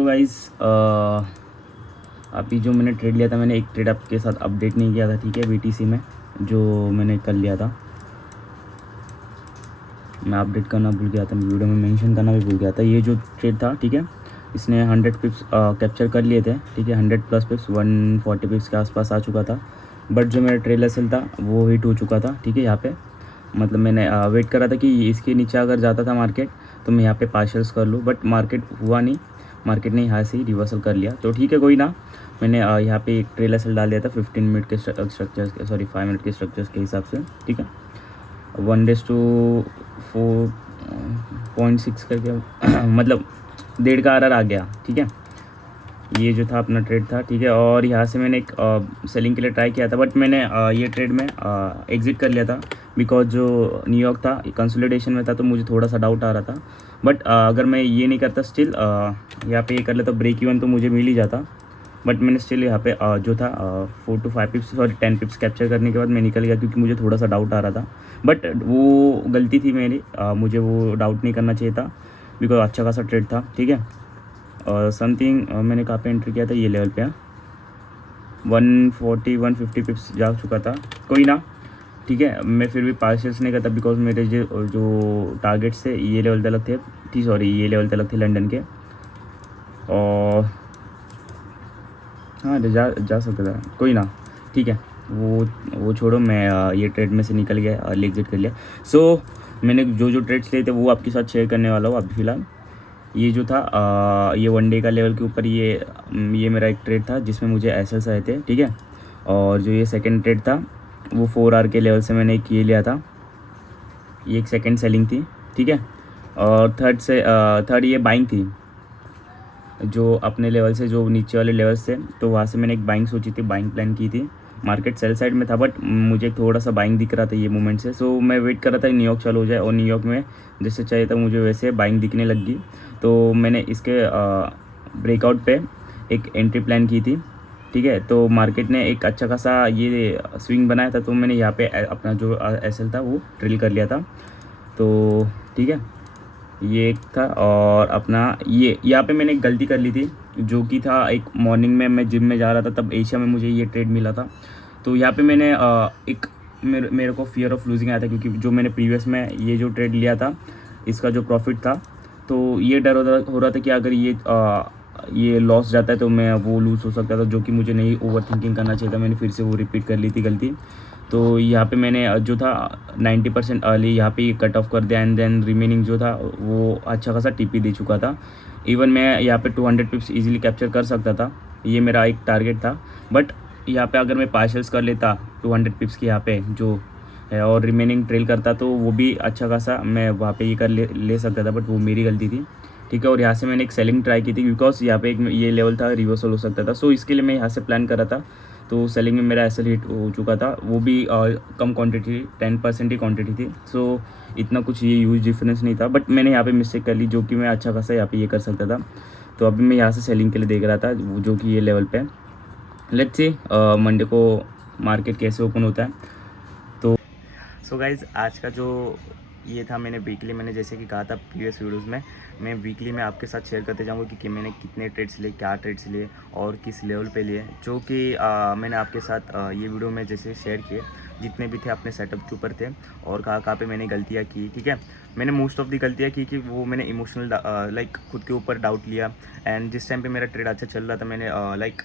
तो गाइस अभी जो मैंने ट्रेड लिया था, मैंने एक ट्रेड आपके साथ अपडेट नहीं किया था, ठीक है, बीटीसी में जो मैंने कल लिया था, मैं अपडेट करना भूल गया था, वीडियो में मेंशन करना भी भूल गया था। ये जो ट्रेड था, ठीक है, इसने 100 पिप्स कैप्चर कर लिए थे, ठीक है, 100 प्लस पिप्स, 140 पिप्स के आसपास आ चुका था। बट जो मेरा ट्रेल एसएल था वो हिट हो चुका था, ठीक है। यहाँ पे मतलब मैंने वेट करा था कि इसके नीचे अगर जाता था मार्केट तो मैं यहाँ पे पार्शल्स कर लूँ, बट मार्केट हुआ नहीं, मार्केट ने यहाँ से ही रिवर्सल कर लिया। तो ठीक है, कोई ना, मैंने यहाँ पे एक ट्रेल एसएल डाल दिया था 15 मिनट के स्ट्रक्चर्स, सॉरी 5 मिनट के स्ट्रक्चर्स के हिसाब से, ठीक है, 1:4.6 करके मतलब 1.5 का आरआर आ गया, ठीक है। ये जो था अपना ट्रेड था, ठीक है। और यहाँ से मैंने एक सेलिंग के लिए ट्राई किया था, बट मैंने ये ट्रेड में एग्ज़िट कर लिया था, बिकॉज जो न्यूयॉर्क था कंसोलिडेशन में था, तो मुझे थोड़ा सा डाउट आ रहा था। बट अगर मैं ये नहीं करता, स्टिल यहाँ पे ये कर लेता, ब्रेक इवन तो मुझे मिल ही जाता। बट मैंने स्टिल यहाँ पे जो था 4 to 5 पिप्स, सॉरी 10 पिप्स कैप्चर करने के बाद मैं निकल गया, क्योंकि मुझे थोड़ा सा डाउट आ रहा था। बट वो गलती थी मेरी, मुझे वो डाउट नहीं करना चाहिए था, बिकॉज अच्छा खासा ट्रेड था, ठीक है। और समथिंग मैंने कहाँ पे एंट्री किया था, ये लेवल पे 150 पिप्स जा चुका था, कोई ना, ठीक है। मैं फिर भी पार्शल्स नहीं करता, बिकॉज मेरे जो टारगेट्स थे ये लेवल तक थे, सॉरी ये लेवल तक थे लंदन के। और हाँ, जा सकता था, कोई ना, ठीक है। वो छोड़ो, मैं ये ट्रेड में से निकल गया, अर्ली एग्जिट कर लिया। सो मैंने जो ट्रेड्स लिए थे वो आपके साथ शेयर करने वाला हूँ अभी फ़िलहाल। ये जो था ये 1 डे का लेवल के ऊपर, ये मेरा एक ट्रेड था जिसमें मुझे एसएल्स आए थे, ठीक है। और जो ये सेकंड ट्रेड था वो 4 आवर के लेवल से मैंने एक ये लिया था, ये एक सेकंड सेलिंग थी, ठीक है। और थर्ड ये बाइंग थी, जो अपने लेवल से जो नीचे वाले लेवल्स थे, तो वहाँ से मैंने एक बाइंग सोची थी, बाइंग प्लान की थी। मार्केट सेल साइड में था, बट मुझे थोड़ा सा बाइंग दिख रहा था ये मूवमेंट से, सो मैं वेट कर रहा था न्यूयॉर्क चालू हो जाए, और न्यूयॉर्क में जैसे चाहिए था मुझे वैसे बाइंग दिखने लग गई। तो मैंने इसके ब्रेकआउट पे एक एंट्री प्लान की थी, ठीक है। तो मार्केट ने एक अच्छा खासा ये स्विंग बनाया था, तो मैंने यहाँ पे अपना जो एसएल था वो ड्रिल कर लिया था, तो ठीक है। ये एक था, और अपना ये यहाँ पे मैंने एक गलती कर ली थी, जो कि था एक मॉर्निंग में मैं जिम में जा रहा था, तब एशिया में मुझे ये ट्रेड मिला था। तो यहाँ पे मैंने एक मेरे को फियर ऑफ लूजिंग आया था, क्योंकि जो मैंने प्रीवियस में ये जो ट्रेड लिया था इसका जो प्रॉफिट था, तो ये डर हो रहा था कि अगर ये लॉस जाता है तो मैं वो लूज़ हो सकता था, जो कि मुझे नहीं ओवर थिंकिंग करना चाहिए था। मैंने फिर से वो रिपीट कर ली थी गलती। तो यहाँ पे मैंने जो था 90% अर्ली यहाँ पे कट ऑफ कर दिया, एंड देन रिमेनिंग जो था वो अच्छा खासा टीपी दे चुका था। इवन मैं यहाँ पे 200 पिप्स इजीली कैप्चर कर सकता था, ये मेरा एक टारगेट था। बट यहाँ पे अगर मैं पार्शल्स कर लेता 200 पिप्स की यहाँ पे जो है, और रिमेनिंग ट्रेल करता, तो वो भी अच्छा खासा मैं वहाँ पे ये कर ले सकता था, बट वो मेरी गलती थी, ठीक है। और यहाँ से मैंने एक सेलिंग ट्राई की थी, बिकॉज यहाँ पे एक ये लेवल था रिवर्सल हो सकता था, सो इसके लिए मैं यहाँ से प्लान कर रहा था। तो सेलिंग में मेरा एसएल हिट हो चुका था, वो भी कम क्वांटिटी, 10% ही क्वांटिटी थी, सो इतना कुछ ये यूज डिफरेंस नहीं था। बट मैंने यहाँ पे मिस्टेक कर ली, जो कि मैं अच्छा खासा यहाँ पे ये कर सकता था। तो अभी मैं यहाँ से सेलिंग के लिए देख रहा था, जो कि ये लेवल पे। लेट्स सी मंडे को मार्केट कैसे ओपन होता है। तो सो गाइज़, आज का जो ये था, मैंने जैसे कि कहा था प्रीवियस वीडियोस में, मैं वीकली में आपके साथ शेयर करते जाऊँगा कि मैंने कितने ट्रेड्स लिए, क्या ट्रेड्स लिए, और किस लेवल पे लिए, जो कि मैंने आपके साथ ये वीडियो में जैसे शेयर किए, जितने भी थे अपने सेटअप के ऊपर थे, और कहाँ पे मैंने गलतियाँ की, ठीक है। मैंने मोस्ट ऑफ दी गलतियाँ की कि वो मैंने इमोशनल लाइक खुद के ऊपर डाउट लिया। एंड जिस टाइम पे मेरा ट्रेड अच्छा चल रहा था, मैंने लाइक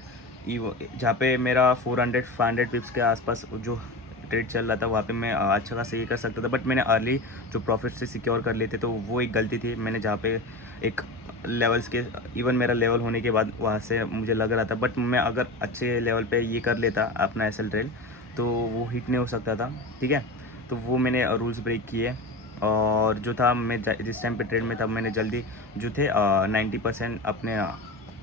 जहाँ पे मेरा 400-500 पिप्स के आसपास जो ट्रेड चल रहा था, वहाँ पे मैं अच्छा खासा ये कर सकता था, बट मैंने अर्ली जो प्रॉफिट से सिक्योर कर लेते, तो वो एक गलती थी। मैंने जहाँ पे एक लेवल्स के, इवन मेरा लेवल होने के बाद वहाँ से मुझे लग रहा था, बट मैं अगर अच्छे लेवल पे ये कर लेता अपना एसएल ट्रेड, तो वो हिट नहीं हो सकता था, ठीक है। तो वो मैंने रूल्स ब्रेक किए, और जो था मैं जिस टाइम पे ट्रेड में था, मैंने जल्दी जो थे 90% अपने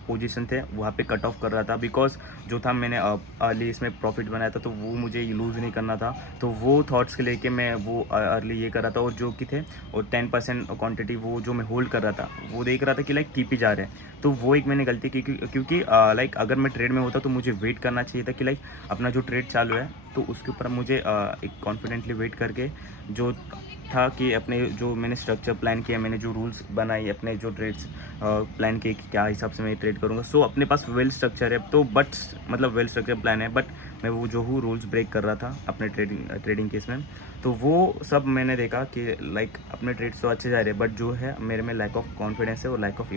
पोजीशन थे वहाँ पे कट ऑफ कर रहा था, बिकॉज जो था मैंने अर्ली इसमें प्रॉफिट बनाया था, तो वो मुझे लूज़ नहीं करना था। तो वो थॉट्स के लेके मैं वो अर्ली ये कर रहा था, और जो कि थे और 10% क्वांटिटी वो जो मैं होल्ड कर रहा था, वो देख रहा था कि लाइक कीप ही जा रहे हैं। तो वो एक मैंने गलती की, क्योंकि लाइक अगर मैं ट्रेड में होता तो मुझे वेट करना चाहिए था कि लाइक अपना जो ट्रेड चालू है तो उसके ऊपर मुझे एक कॉन्फिडेंटली वेट करके जो था कि अपने जो मैंने स्ट्रक्चर प्लान किया, मैंने जो रूल्स बनाई अपने जो ट्रेड्स प्लान किए कि क्या हिसाब से मैं ट्रेड करूँगा। सो अपने पास वेल स्ट्रक्चर है, तो बट मतलब वेल स्ट्रक्चर प्लान है, बट मैं वो जो हूँ रूल्स ब्रेक कर रहा था अपने ट्रेडिंग केस में। तो वो सब मैंने देखा कि लाइक अपने ट्रेड्स तो अच्छे जा रहे हैं, बट जो है मेरे में लैक ऑफ कॉन्फिडेंस है और लैक ऑफ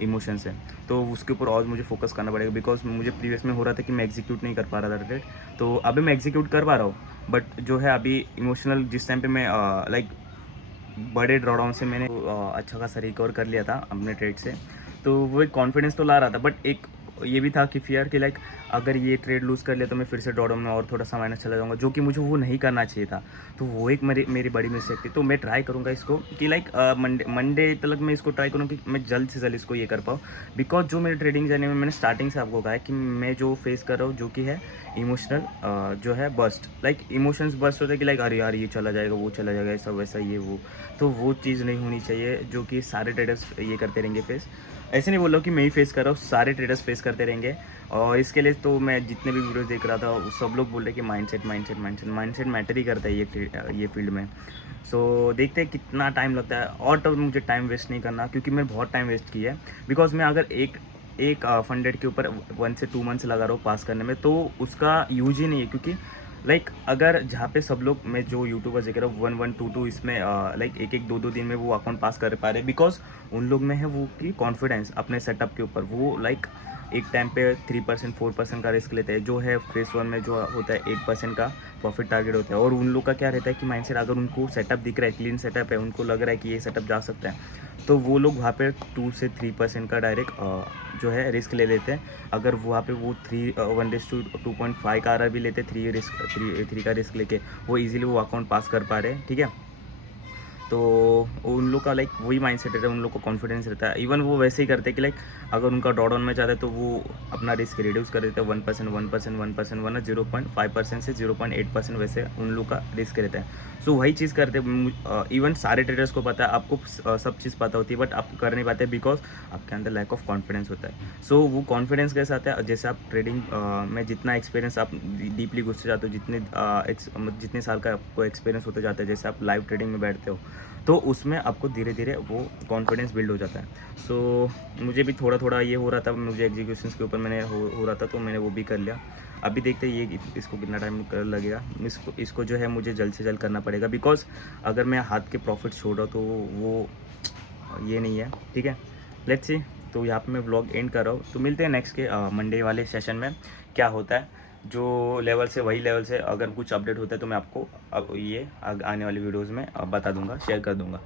इमोशंस है। तो उसके ऊपर और मुझे फोकस करना पड़ेगा, बिकॉज मुझे प्रीवियस में हो रहा था कि मैं एग्जीक्यूट नहीं कर पा रहा था ट्रेड। तो अभी मैं एग्जीक्यूट कर पा रहा हूँ, बट जो है अभी इमोशनल जिस टाइम पे मैं लाइक बड़े ड्रॉडाउन से मैंने अच्छा खासा रिकवर कर लिया था अपने ट्रेड से। तो वो एक कॉन्फिडेंस तो ला रहा था, बट एक ये भी था कि फियर कि लाइक अगर ये ट्रेड लूज़ कर लिया तो मैं फिर से ड्रॉडाउन में और थोड़ा सा माइनस चला जाऊंगा, जो कि मुझे वो नहीं करना चाहिए था। तो वो एक मेरी मेरी बड़ी मिस्टेक थी। तो मैं ट्राई करूँगा इसको कि लाइक मंडे तक मैं इसको ट्राई करूँ कि मैं जल्द से जल्द इसको ये कर पाऊँ, बिकॉज जो मेरे ट्रेडिंग जर्नी में मैंने स्टार्टिंग से आपको कहा है कि मैं जो फेस कर रहा हूँ जो कि है इमोशनल जो है बस्ट, लाइक इमोशंस बस्ट होते हैं कि लाइक अरे यार ये चला जाएगा वो चला जाएगा ऐसा वैसा ये वो। तो वो चीज़ नहीं होनी चाहिए जो कि सारे ट्रेडर्स ये करते रहेंगे फेस। ऐसे नहीं बोल रहा हूँ कि मैं ही फेस कर रहा हूँ, सारे ट्रेडर्स फेस करते रहेंगे। और इसके लिए तो मैं जितने भी वीडियोस देख रहा था सब लोग बोल रहे कि माइंडसेट मैटर ही करता है ये फील्ड में। सो देखते हैं कितना टाइम लगता है, और तो मुझे टाइम वेस्ट नहीं करना, क्योंकि मैंने बहुत टाइम वेस्ट किया है। बिकॉज मैं अगर एक फंडेड के ऊपर 1 से 2 मंथ्स लगा रहा हूँ पास करने में, तो उसका यूज ही नहीं है। क्योंकि लाइक अगर जहाँ पे सब लोग, मैं जो यूट्यूबर्स देख रहा हूँ 1-1-2-2 इसमें लाइक एक 2-2 दिन में वो अकाउंट पास कर पा रहे, बिकॉज उन लोग में है वो की कॉन्फिडेंस अपने सेटअप के ऊपर। वो लाइक एक टाइम पे 3% 4% का रिस्क लेते हैं, जो है फेस 1 में जो होता है 8% का प्रॉफिट टारगेट होता है। और उन लोग का क्या रहता है कि माइंडसेट, अगर उनको सेटअप दिख रहा है, क्लीन सेटअप है, उनको लग रहा है कि ये सेटअप जा सकता है, तो वो लोग वहाँ पे 2 से 3% का डायरेक्ट जो है रिस्क ले लेते हैं। अगर वहाँ पे वो 1:2.5 का आर भी लेते, 3 का रिस्क लेके वो इजीली वो अकाउंट पास कर पा रहे हैं, ठीक है। तो उन लोग का लाइक वही माइंडसेट रहता है, उन लोग को कॉन्फिडेंस रहता है। इवन वो वैसे ही करते हैं कि लाइक अगर उनका ड्रॉडाउन में जाता है तो वो अपना रिस्क रिड्यूस कर देते हैं 1%, वरना 0.5% से 0.8% वैसे उन लोग का रिस्क रहता है। सो वही चीज़ करते हैं। इवन सारे ट्रेडर्स को पता है, आपको सब चीज़ पता होती है, बट आप कर नहीं पाते बिकॉज आपके अंदर लैक ऑफ कॉन्फिडेंस होता है। सो वो कॉन्फिडेंस कैसे आता है, जैसे आप ट्रेडिंग में जितना एक्सपीरियंस आप डीपली घुसते जाते हो, जितने साल का आपको एक्सपीरियंस होते जाता है, जैसे आप लाइव ट्रेडिंग में बैठते हो, तो उसमें आपको धीरे धीरे वो कॉन्फिडेंस बिल्ड हो जाता है। सो मुझे भी थोड़ा थोड़ा ये हो रहा था, मुझे एग्जीक्यूशंस के ऊपर मैंने हो रहा था, तो मैंने वो भी कर लिया। अभी देखते हैं ये इसको कितना टाइम लगेगा। इसको जो है मुझे जल्द से जल्द करना पड़ेगा, बिकॉज अगर मैं हाथ के प्रॉफिट छोड़ रहा हूँ तो वो ये नहीं है, ठीक है। Let's see. तो यहाँ पे मैं व्लॉग एंड कर रहा हूँ, तो मिलते हैं नेक्स्ट के मंडे वाले सेशन में क्या होता है। जो लेवल से वही लेवल से अगर कुछ अपडेट होता है तो मैं आपको अब ये आने वाली वीडियोज़ में बता दूंगा, शेयर कर दूंगा।